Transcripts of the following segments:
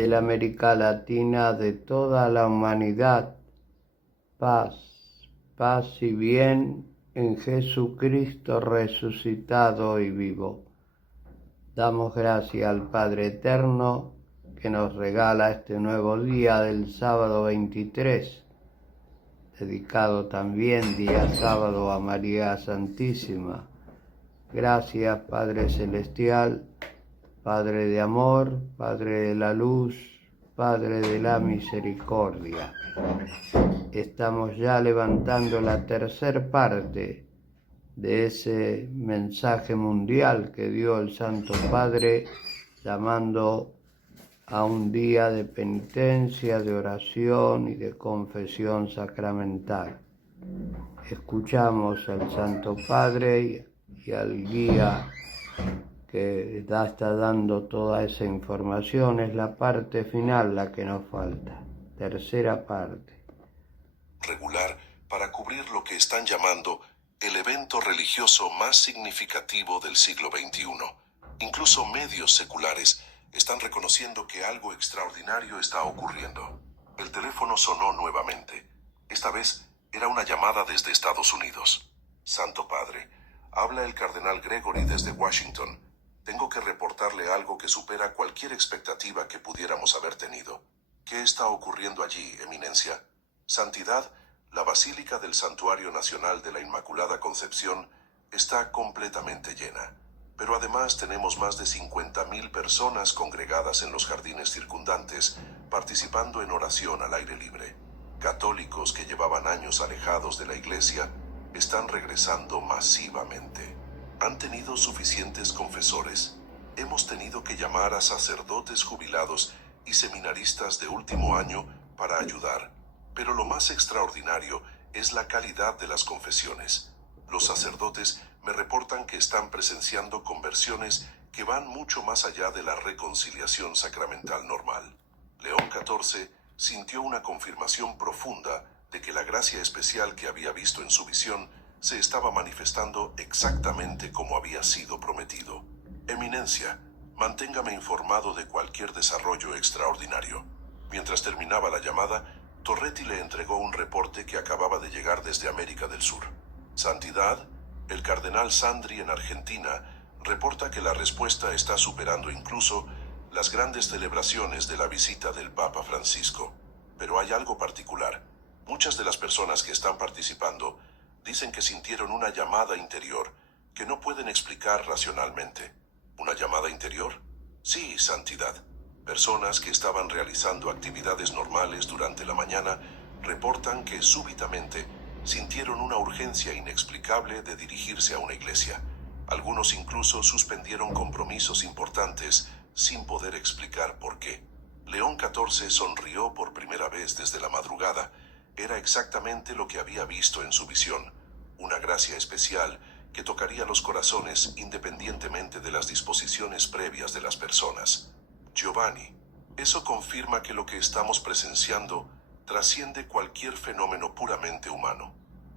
de la América Latina, de toda la humanidad, paz, paz y bien en Jesucristo resucitado y vivo. Damos gracias al Padre Eterno que nos regala este nuevo día del sábado 23, dedicado también día sábado a María Santísima. Gracias, Padre Celestial, Padre de amor, Padre de la luz, Padre de la misericordia. Estamos ya levantando la tercera parte de ese mensaje mundial que dio el Santo Padre, llamando a un día de penitencia, de oración y de confesión sacramental. Escuchamos al Santo Padre y al guía que está dando toda esa información. Es la parte final la que nos falta, tercera parte. Regular para cubrir lo que están llamando el evento religioso más significativo del siglo XXI. Incluso medios seculares están reconociendo que algo extraordinario está ocurriendo. El teléfono sonó nuevamente. Esta vez era una llamada desde Estados Unidos. Santo Padre, habla el cardenal Gregory desde Washington. Tengo que reportarle algo que supera cualquier expectativa que pudiéramos haber tenido. ¿Qué está ocurriendo allí, Eminencia? Santidad, la Basílica del Santuario Nacional de la Inmaculada Concepción está completamente llena. Pero además tenemos más de 50,000 personas congregadas en los jardines circundantes, participando en oración al aire libre. Católicos que llevaban años alejados de la iglesia están regresando masivamente. ¿Han tenido suficientes confesores? Hemos tenido que llamar a sacerdotes jubilados y seminaristas de último año para ayudar. Pero lo más extraordinario es la calidad de las confesiones. Los sacerdotes me reportan que están presenciando conversiones que van mucho más allá de la reconciliación sacramental normal. León XIV sintió una confirmación profunda de que la gracia especial que había visto en su visión se estaba manifestando exactamente como había sido prometido. Eminencia, manténgame informado de cualquier desarrollo extraordinario. Mientras terminaba la llamada, Torretti le entregó un reporte que acababa de llegar desde América del Sur. Santidad, el cardenal Sandri en Argentina reporta que la respuesta está superando incluso las grandes celebraciones de la visita del Papa Francisco. Pero hay algo particular. Muchas de las personas que están participando dicen que sintieron una llamada interior que no pueden explicar racionalmente. ¿Una llamada interior? Sí, Santidad. Personas que estaban realizando actividades normales durante la mañana reportan que súbitamente sintieron una urgencia inexplicable de dirigirse a una iglesia. Algunos incluso suspendieron compromisos importantes sin poder explicar por qué. León XIV sonrió por primera vez desde la madrugada. Era exactamente lo que había visto en su visión, una gracia especial que tocaría los corazones independientemente de las disposiciones previas de las personas. Giovanni, eso confirma que lo que estamos presenciando trasciende cualquier fenómeno puramente humano.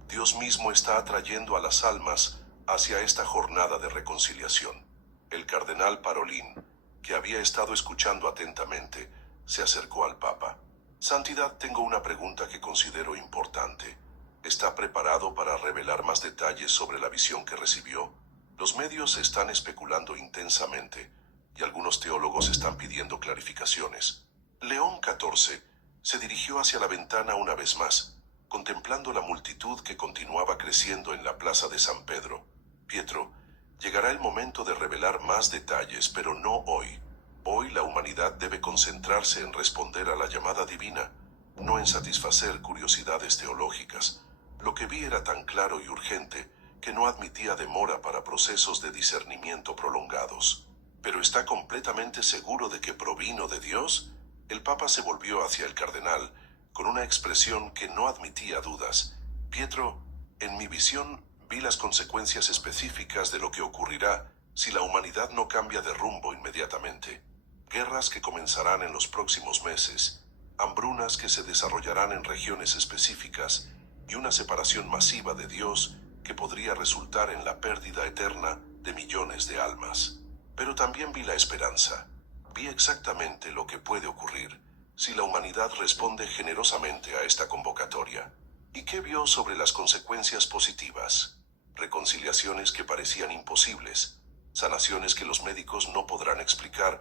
Dios mismo está atrayendo a las almas hacia esta jornada de reconciliación. El cardenal Parolin, que había estado escuchando atentamente, se acercó al Papa. Santidad, tengo una pregunta que considero importante. ¿Está preparado para revelar más detalles sobre la visión que recibió? Los medios están especulando intensamente y algunos teólogos están pidiendo clarificaciones. León XIV se dirigió hacia la ventana una vez más, contemplando la multitud que continuaba creciendo en la plaza de San Pedro. Pietro, llegará el momento de revelar más detalles, pero no hoy. Hoy la humanidad debe concentrarse en responder a la llamada divina, no en satisfacer curiosidades teológicas. Lo que vi era tan claro y urgente que no admitía demora para procesos de discernimiento prolongados. ¿Pero está completamente seguro de que provino de Dios? El Papa se volvió hacia el cardenal con una expresión que no admitía dudas. Pietro, en mi visión vi las consecuencias específicas de lo que ocurrirá si la humanidad no cambia de rumbo inmediatamente. Guerras que comenzarán en los próximos meses, hambrunas que se desarrollarán en regiones específicas y una separación masiva de Dios que podría resultar en la pérdida eterna de millones de almas. Pero también vi la esperanza. Vi exactamente lo que puede ocurrir si la humanidad responde generosamente a esta convocatoria. ¿Y qué vio sobre las consecuencias positivas? Reconciliaciones que parecían imposibles, sanaciones que los médicos no podrán explicar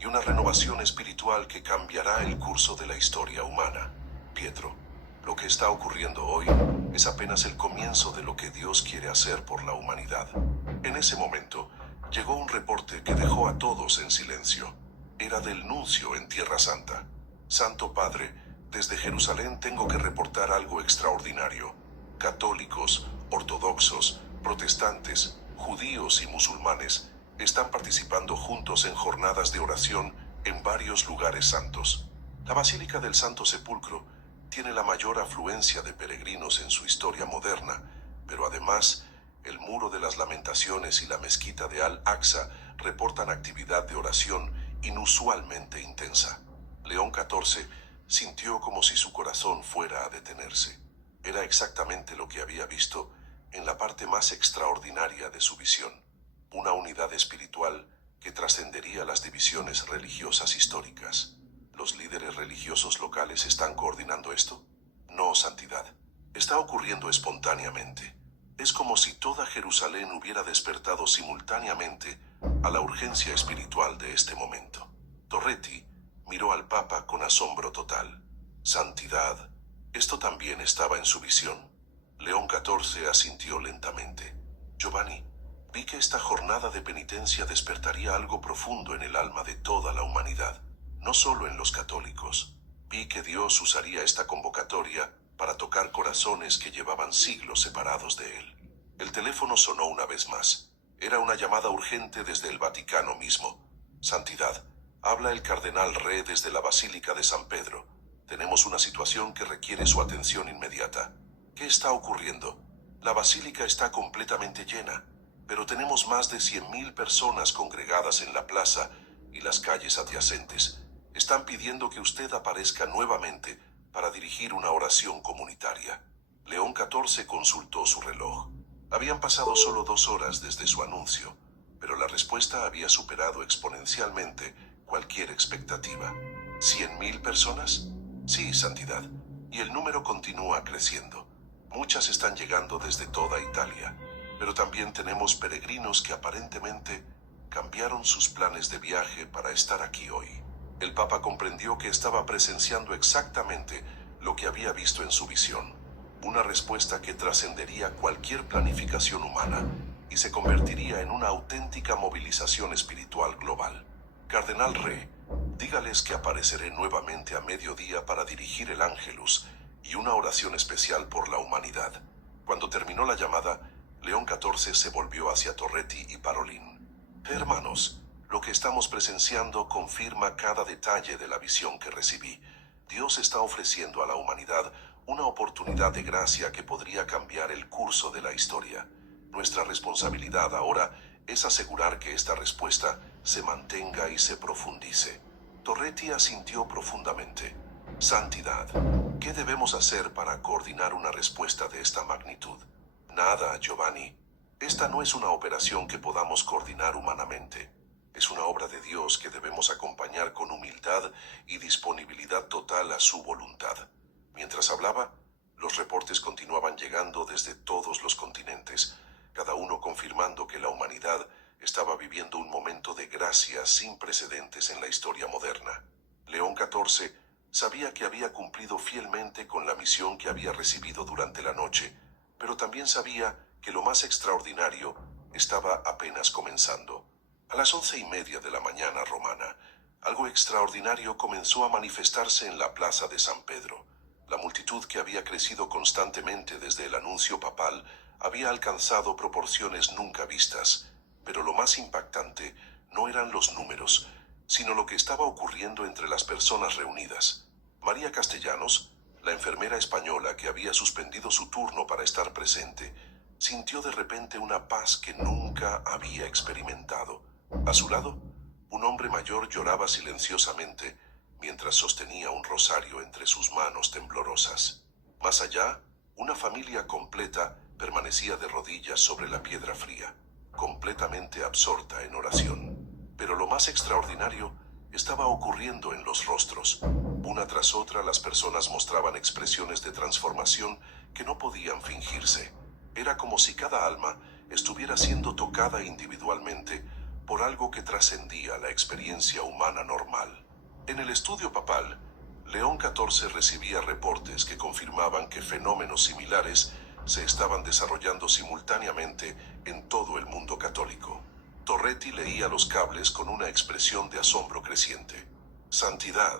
y una renovación espiritual que cambiará el curso de la historia humana. Pietro, lo que está ocurriendo hoy es apenas el comienzo de lo que Dios quiere hacer por la humanidad. En ese momento, llegó un reporte que dejó a todos en silencio. Era del nuncio en Tierra Santa. Santo Padre, desde Jerusalén tengo que reportar algo extraordinario. Católicos, ortodoxos, protestantes, judíos y musulmanes están participando juntos en jornadas de oración en varios lugares santos. La Basílica del Santo Sepulcro tiene la mayor afluencia de peregrinos en su historia moderna, pero además, el Muro de las Lamentaciones y la Mezquita de Al-Aqsa reportan actividad de oración inusualmente intensa. León XIV sintió como si su corazón fuera a detenerse. Era exactamente lo que había visto en la parte más extraordinaria de su visión, una unidad espiritual que trascendería las divisiones religiosas históricas. ¿Los líderes religiosos locales están coordinando esto? No, Santidad. Está ocurriendo espontáneamente. Es como si toda Jerusalén hubiera despertado simultáneamente a la urgencia espiritual de este momento. Torretti miró al Papa con asombro total. Santidad, ¿esto también estaba en su visión? León XIV asintió lentamente. Giovanni, vi que esta jornada de penitencia despertaría algo profundo en el alma de toda la humanidad, no solo en los católicos. Vi que Dios usaría esta convocatoria para tocar corazones que llevaban siglos separados de él. El teléfono sonó una vez más. Era una llamada urgente desde el Vaticano mismo. Santidad, habla el cardenal Re desde la Basílica de San Pedro. Tenemos una situación que requiere su atención inmediata. ¿Qué está ocurriendo? La basílica está completamente llena, pero tenemos más de 100.000 personas congregadas en la plaza y las calles adyacentes. Están pidiendo que usted aparezca nuevamente para dirigir una oración comunitaria. León XIV consultó su reloj. Habían pasado solo 2 horas desde su anuncio, pero la respuesta había superado exponencialmente cualquier expectativa. ¿100.000 personas? Sí, Santidad, y el número continúa creciendo. Muchas están llegando desde toda Italia, pero también tenemos peregrinos que aparentemente cambiaron sus planes de viaje para estar aquí hoy. El Papa comprendió que estaba presenciando exactamente lo que había visto en su visión, una respuesta que trascendería cualquier planificación humana y se convertiría en una auténtica movilización espiritual global. Cardenal Re, dígales que apareceré nuevamente a mediodía para dirigir el Ángelus y una oración especial por la humanidad. Cuando terminó la llamada, León XIV se volvió hacia Torretti y Parolin. Hermanos, lo que estamos presenciando confirma cada detalle de la visión que recibí. Dios está ofreciendo a la humanidad una oportunidad de gracia que podría cambiar el curso de la historia. Nuestra responsabilidad ahora es asegurar que esta respuesta se mantenga y se profundice. Torretti asintió profundamente. Santidad, ¿qué debemos hacer para coordinar una respuesta de esta magnitud? Nada, Giovanni. Esta no es una operación que podamos coordinar humanamente. Es una obra de Dios que debemos acompañar con humildad y disponibilidad total a su voluntad. Mientras hablaba, los reportes continuaban llegando desde todos los continentes, cada uno confirmando que la humanidad estaba viviendo un momento de gracia sin precedentes en la historia moderna. León XIV sabía que había cumplido fielmente con la misión que había recibido durante la noche, pero también sabía que lo más extraordinario estaba apenas comenzando. A las 11:30 de la mañana romana, algo extraordinario comenzó a manifestarse en la plaza de San Pedro. La multitud que había crecido constantemente desde el anuncio papal había alcanzado proporciones nunca vistas, pero lo más impactante no eran los números, sino lo que estaba ocurriendo entre las personas reunidas. María Castellanos, la enfermera española que había suspendido su turno para estar presente, sintió de repente una paz que nunca había experimentado. A su lado, un hombre mayor lloraba silenciosamente mientras sostenía un rosario entre sus manos temblorosas. Más allá, una familia completa permanecía de rodillas sobre la piedra fría, completamente absorta en oración. Pero lo más extraordinario estaba ocurriendo en los rostros. Una tras otra las personas mostraban expresiones de transformación que no podían fingirse. Era como si cada alma estuviera siendo tocada individualmente por algo que trascendía la experiencia humana normal. En el estudio papal, León XIV recibía reportes que confirmaban que fenómenos similares se estaban desarrollando simultáneamente en todo el mundo católico. Torretti leía los cables con una expresión de asombro creciente. Santidad.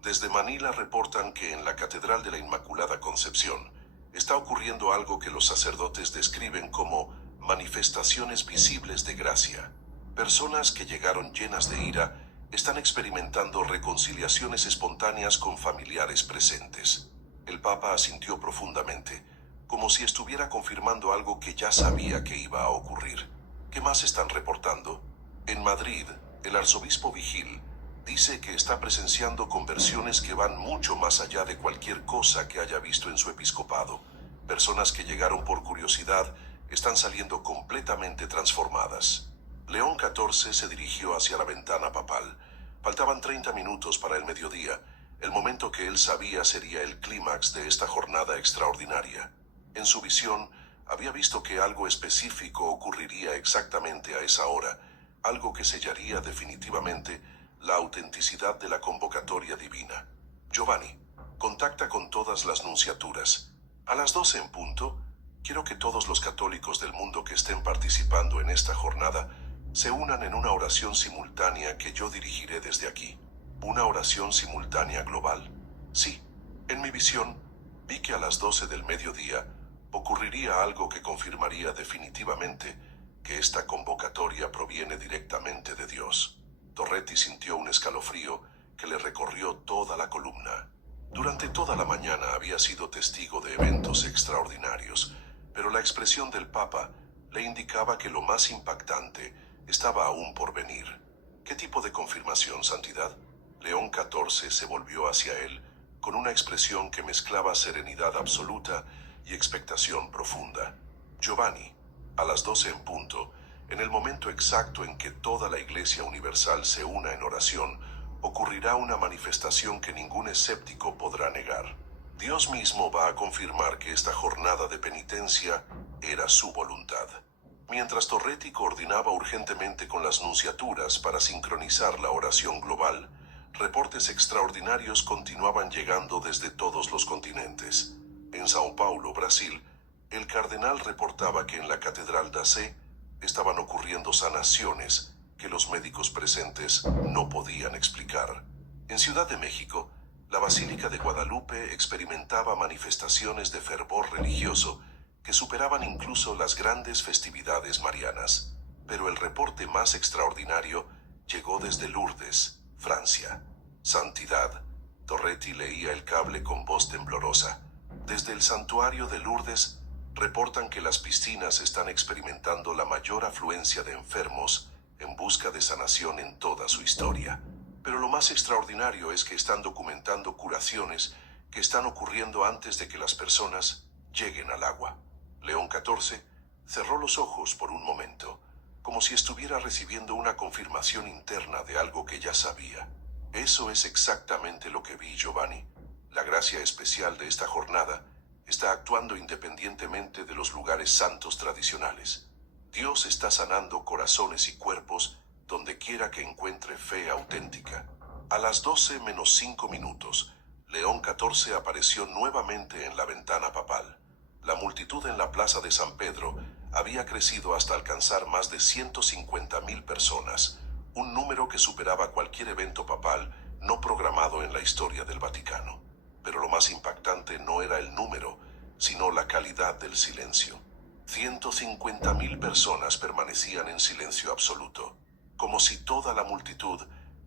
Desde Manila reportan que en la Catedral de la Inmaculada Concepción está ocurriendo algo que los sacerdotes describen como manifestaciones visibles de gracia. Personas que llegaron llenas de ira están experimentando reconciliaciones espontáneas con familiares presentes. El Papa asintió profundamente, como si estuviera confirmando algo que ya sabía que iba a ocurrir. ¿Qué más están reportando? En Madrid, el arzobispo Vigil dice que está presenciando conversiones que van mucho más allá de cualquier cosa que haya visto en su episcopado. Personas que llegaron por curiosidad están saliendo completamente transformadas. León XIV se dirigió hacia la ventana papal. Faltaban 30 minutos para el mediodía, el momento que él sabía sería el clímax de esta jornada extraordinaria. En su visión, había visto que algo específico ocurriría exactamente a esa hora, algo que sellaría definitivamente la autenticidad de la convocatoria divina. Giovanni, contacta con todas las nunciaturas. A las 12 en punto, quiero que todos los católicos del mundo que estén participando en esta jornada se unan en una oración simultánea que yo dirigiré desde aquí. ¿Una oración simultánea global? Sí. En mi visión, vi que a las 12 del mediodía ocurriría algo que confirmaría definitivamente que esta convocatoria proviene directamente de Dios. Torretti sintió un escalofrío que le recorrió toda la columna. Durante toda la mañana había sido testigo de eventos extraordinarios, pero la expresión del Papa le indicaba que lo más impactante estaba aún por venir. ¿Qué tipo de confirmación, Santidad? León XIV se volvió hacia él con una expresión que mezclaba serenidad absoluta y expectación profunda. Giovanni, a las 12 en punto, en el momento exacto en que toda la Iglesia Universal se una en oración, ocurrirá una manifestación que ningún escéptico podrá negar. Dios mismo va a confirmar que esta jornada de penitencia era su voluntad. Mientras Torretti coordinaba urgentemente con las nunciaturas para sincronizar la oración global, reportes extraordinarios continuaban llegando desde todos los continentes. En Sao Paulo, Brasil, el cardenal reportaba que en la Catedral da Sé estaban ocurriendo sanaciones que los médicos presentes no podían explicar. En Ciudad de México, la Basílica de Guadalupe experimentaba manifestaciones de fervor religioso que superaban incluso las grandes festividades marianas. Pero el reporte más extraordinario llegó desde Lourdes, Francia. Santidad. Torretti leía el cable con voz temblorosa. Desde el santuario de Lourdes reportan que las piscinas están experimentando la mayor afluencia de enfermos en busca de sanación en toda su historia. Pero lo más extraordinario es que están documentando curaciones que están ocurriendo antes de que las personas lleguen al agua. León XIV cerró los ojos por un momento, como si estuviera recibiendo una confirmación interna de algo que ya sabía. Eso es exactamente lo que vi, Giovanni. La gracia especial de esta jornada está actuando independientemente de los lugares santos tradicionales. Dios está sanando corazones y cuerpos donde quiera que encuentre fe auténtica. A las 12 menos 5 minutos, León XIV apareció nuevamente en la ventana papal. La multitud en la plaza de San Pedro había crecido hasta alcanzar más de 150.000 personas, un número que superaba cualquier evento papal no programado en la historia del Vaticano. Pero lo más impactante no era el número, sino la calidad del silencio. 150.000 personas permanecían en silencio absoluto, como si toda la multitud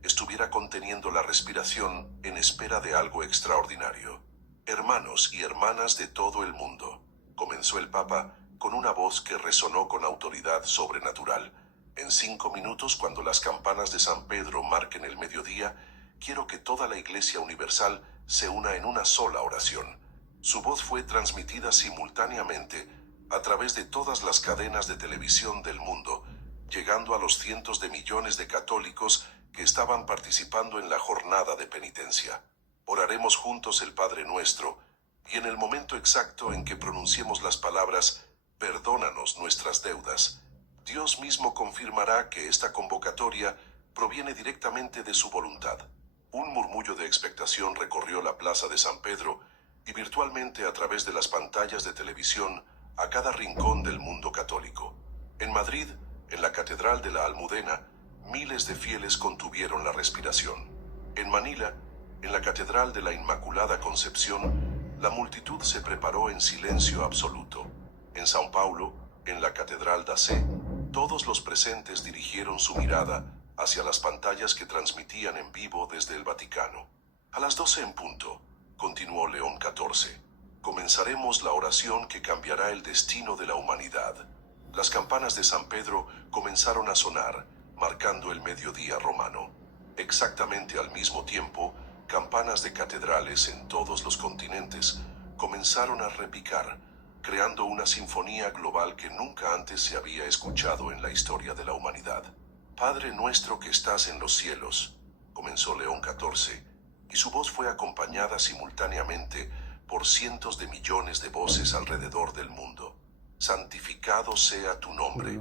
estuviera conteniendo la respiración en espera de algo extraordinario. Hermanos y hermanas de todo el mundo, comenzó el Papa con una voz que resonó con autoridad sobrenatural. En 5 minutos, cuando las campanas de San Pedro marquen el mediodía, quiero que toda la Iglesia Universal se una en una sola oración. Su voz fue transmitida simultáneamente a través de todas las cadenas de televisión del mundo, llegando a los cientos de millones de católicos que estaban participando en la jornada de penitencia. Oraremos juntos el Padre Nuestro, y en el momento exacto en que pronunciemos las palabras «Perdónanos nuestras deudas», Dios mismo confirmará que esta convocatoria proviene directamente de su voluntad. Un murmullo de expectación recorrió la plaza de San Pedro y virtualmente a través de las pantallas de televisión a cada rincón del mundo católico. En Madrid, en la Catedral de la Almudena, miles de fieles contuvieron la respiración. En Manila, en la Catedral de la Inmaculada Concepción, la multitud se preparó en silencio absoluto. En São Paulo, en la Catedral da Sé, todos los presentes dirigieron su mirada hacia las pantallas que transmitían en vivo desde el Vaticano. A las 12 en punto, continuó León XIV, comenzaremos la oración que cambiará el destino de la humanidad. Las campanas de San Pedro comenzaron a sonar, marcando el mediodía romano. Exactamente al mismo tiempo, campanas de catedrales en todos los continentes comenzaron a repicar, creando una sinfonía global que nunca antes se había escuchado en la historia de la humanidad. Padre nuestro que estás en los cielos, comenzó León XIV, y su voz fue acompañada simultáneamente por cientos de millones de voces alrededor del mundo. Santificado sea tu nombre,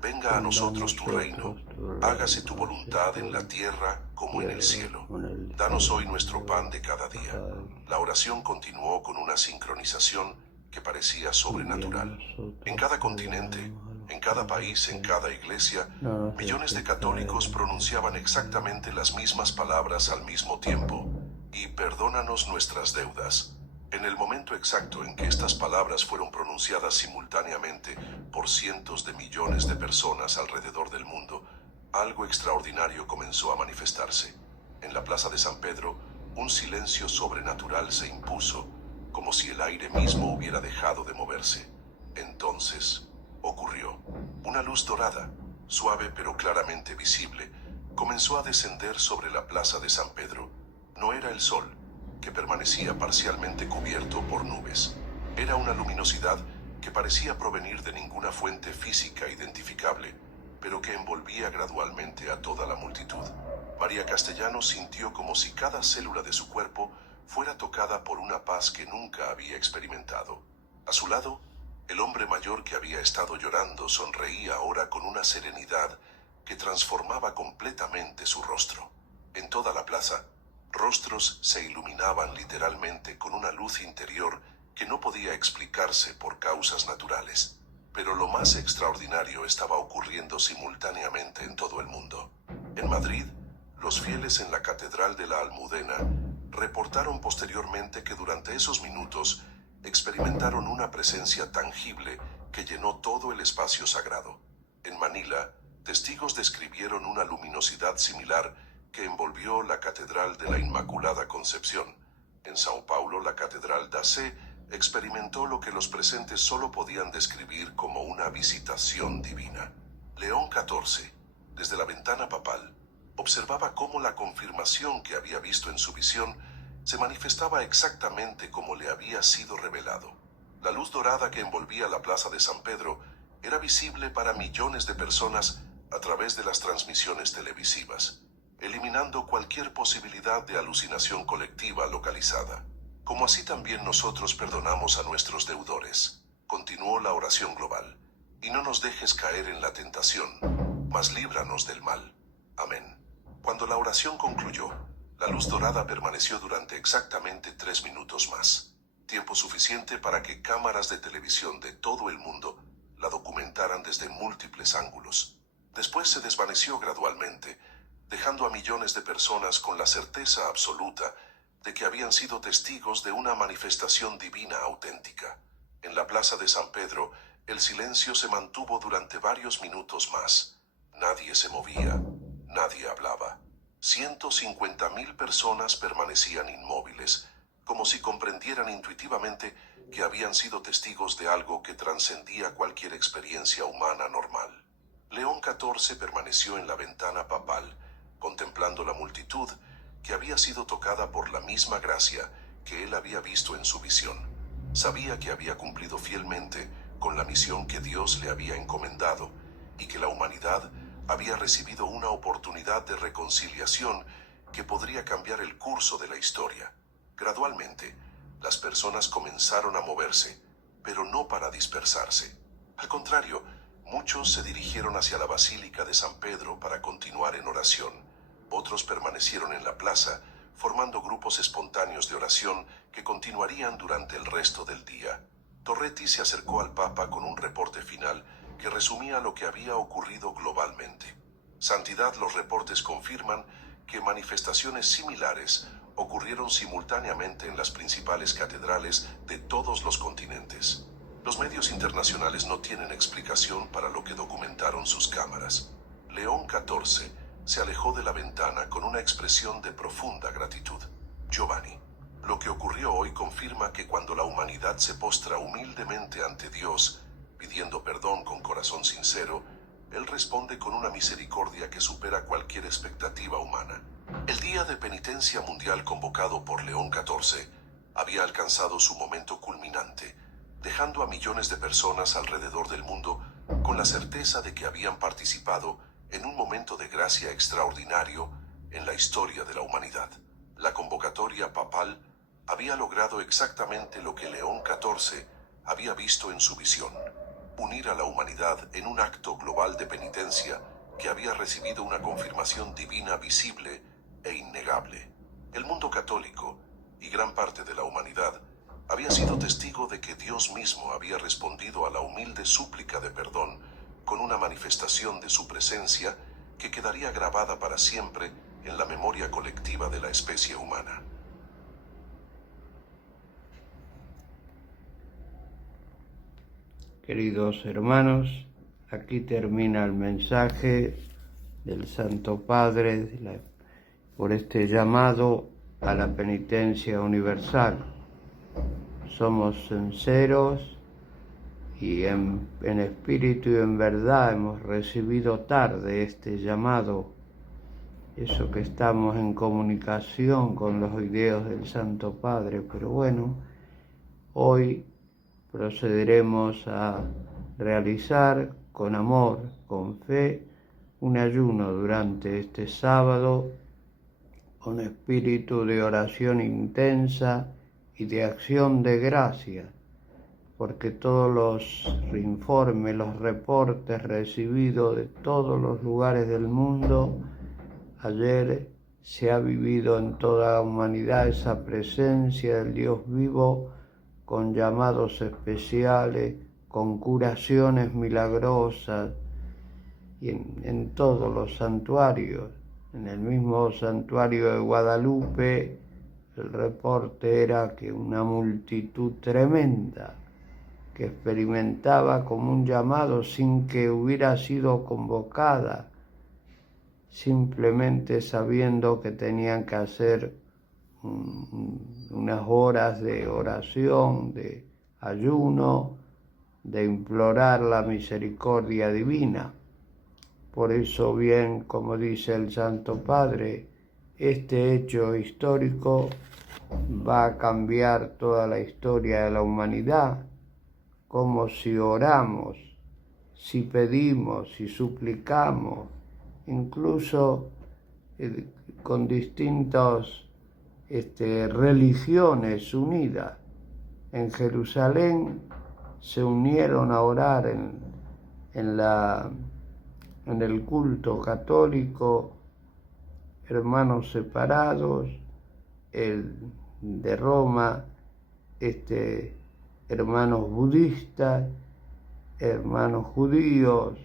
venga a nosotros tu reino, hágase tu voluntad en la tierra como en el cielo. Danos hoy nuestro pan de cada día. La oración continuó con una sincronización que parecía sobrenatural. En cada continente, en cada país, en cada iglesia, millones de católicos pronunciaban exactamente las mismas palabras al mismo tiempo. Y perdónanos nuestras deudas. En el momento exacto en que estas palabras fueron pronunciadas simultáneamente por cientos de millones de personas alrededor del mundo, algo extraordinario comenzó a manifestarse. En la plaza de San Pedro, un silencio sobrenatural se impuso, como si el aire mismo hubiera dejado de moverse. Entonces, ocurrió. Una luz dorada, suave pero claramente visible, comenzó a descender sobre la plaza de San Pedro. No era el sol, que permanecía parcialmente cubierto por nubes. Era una luminosidad que parecía provenir de ninguna fuente física identificable, pero que envolvía gradualmente a toda la multitud. María Castellanos sintió como si cada célula de su cuerpo fuera tocada por una paz que nunca había experimentado. A su lado, el hombre mayor que había estado llorando sonreía ahora con una serenidad que transformaba completamente su rostro. En toda la plaza, rostros se iluminaban literalmente con una luz interior que no podía explicarse por causas naturales. Pero lo más extraordinario estaba ocurriendo simultáneamente en todo el mundo. En Madrid, los fieles en la Catedral de la Almudena reportaron posteriormente que durante esos minutos experimentaron una presencia tangible que llenó todo el espacio sagrado. En Manila, testigos describieron una luminosidad similar que envolvió la Catedral de la Inmaculada Concepción. En São Paulo, la Catedral da Sé experimentó lo que los presentes solo podían describir como una visitación divina. León XIV, desde la ventana papal, observaba cómo la confirmación que había visto en su visión se manifestaba exactamente como le había sido revelado. La luz dorada que envolvía la plaza de San Pedro era visible para millones de personas a través de las transmisiones televisivas, eliminando cualquier posibilidad de alucinación colectiva localizada. Como así también nosotros perdonamos a nuestros deudores, continuó la oración global, y no nos dejes caer en la tentación, mas líbranos del mal. Amén. Cuando la oración concluyó, la luz dorada permaneció durante exactamente 3 minutos más, tiempo suficiente para que cámaras de televisión de todo el mundo la documentaran desde múltiples ángulos. Después se desvaneció gradualmente, dejando a millones de personas con la certeza absoluta de que habían sido testigos de una manifestación divina auténtica. En la plaza de San Pedro, el silencio se mantuvo durante varios minutos más. Nadie se movía, nadie hablaba. 150.000 personas permanecían inmóviles, como si comprendieran intuitivamente que habían sido testigos de algo que trascendía cualquier experiencia humana normal. León XIV permaneció en la ventana papal, contemplando la multitud que había sido tocada por la misma gracia que él había visto en su visión. Sabía que había cumplido fielmente con la misión que Dios le había encomendado y que la humanidad había recibido una oportunidad de reconciliación que podría cambiar el curso de la historia. Gradualmente, las personas comenzaron a moverse, pero no para dispersarse. Al contrario, muchos se dirigieron hacia la Basílica de San Pedro para continuar en oración. Otros permanecieron en la plaza, formando grupos espontáneos de oración que continuarían durante el resto del día. Torretti se acercó al Papa con un reporte final que resumía lo que había ocurrido globalmente. Santidad, los reportes confirman que manifestaciones similares ocurrieron simultáneamente en las principales catedrales de todos los continentes. Los medios internacionales no tienen explicación para lo que documentaron sus cámaras. León XIV se alejó de la ventana con una expresión de profunda gratitud. Giovanni, lo que ocurrió hoy confirma que cuando la humanidad se postra humildemente ante Dios, pidiendo perdón con corazón sincero, Él responde con una misericordia que supera cualquier expectativa humana. El Día de Penitencia Mundial convocado por León XIV había alcanzado su momento culminante, dejando a millones de personas alrededor del mundo con la certeza de que habían participado en un momento de gracia extraordinario en la historia de la humanidad. La convocatoria papal había logrado exactamente lo que León XIV había visto en su visión: unir a la humanidad en un acto global de penitencia que había recibido una confirmación divina visible e innegable. El mundo católico y gran parte de la humanidad había sido testigo de que Dios mismo había respondido a la humilde súplica de perdón con una manifestación de su presencia que quedaría grabada para siempre en la memoria colectiva de la especie humana. Queridos hermanos, aquí termina el mensaje del Santo Padre por este llamado a la penitencia universal. Somos sinceros y en espíritu y en verdad hemos recibido tarde este llamado, eso que estamos en comunicación con los ideos del Santo Padre, pero bueno, hoy procederemos a realizar con amor, con fe, un ayuno durante este sábado, con espíritu de oración intensa y de acción de gracia, porque todos los informes, los reportes recibidos de todos los lugares del mundo, ayer se ha vivido en toda la humanidad esa presencia del Dios vivo, con llamados especiales, con curaciones milagrosas, y en todos los santuarios. En el mismo santuario de Guadalupe, el reporte era que una multitud tremenda que experimentaba como un llamado sin que hubiera sido convocada, simplemente sabiendo que tenían que hacer unas horas de oración, de ayuno, de implorar la misericordia divina. Por eso, bien, como dice el Santo Padre, este hecho histórico va a cambiar toda la historia de la humanidad, como si oramos, si pedimos, si suplicamos, incluso con distintas religiones unidas. En Jerusalén se unieron a orar en el culto católico, hermanos separados, el de Roma, hermanos budistas, hermanos judíos,